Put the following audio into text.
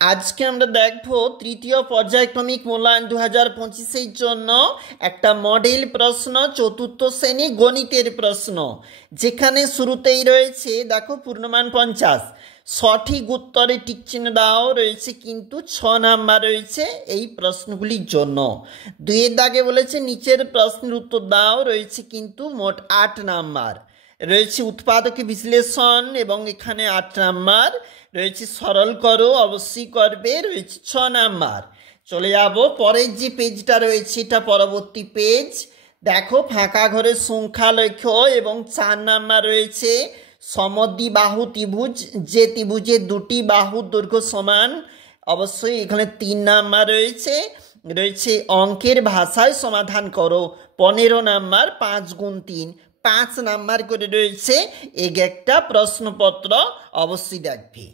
আজকে আমরা দেখব তৃতীয় পর্যায়ক্রমিক মূল্যায়ন 2025-এর জন্য একটা মডেল প্রশ্ন, চতুর্থ শ্রেণী গণিতের প্রশ্ন, যেখানে শুরুতেই রয়েছে দেখো পূর্ণমান 50, সঠিক উত্তরে টিক চিহ্ন দাও রয়েছে, কিন্তু 6 নাম্বার রয়েছে এই প্রশ্নগুলির জন্য। 2-এর দাগে বলেছে নিচের প্রশ্নের উত্তর দাও রয়েছে, কিন্তু মোট 8 নাম্বার রয়েছে। উৎপাদকে বিশ্লেষণ এবং এখানে 8 নাম্বার রয়েছে। সরল করো, অবশ্যই করবে, রয়েছে 6 নাম্বার। চলে যাব পরের যে পেজটা রয়েছে, এটা পরবর্তী পেজ। দেখো ফাঁকা ঘরের সংখ্যা লেখো এবং 4 নাম্বার রয়েছে সমদ্বিবাহু ত্রিভুজ, যে ত্রিভুজের দুটি বাহুর দৈর্ঘ্য সমান। অবশ্যই এখানে 3 নাম্বার রয়েছে। রয়েছে অঙ্কের ভাষায় সমাধান করো 15 নাম্বার, 5 গুণ 3, 5 নাম্বার করে রয়েছে। এক একটা প্রশ্নপত্র অবশ্যই দেখবে।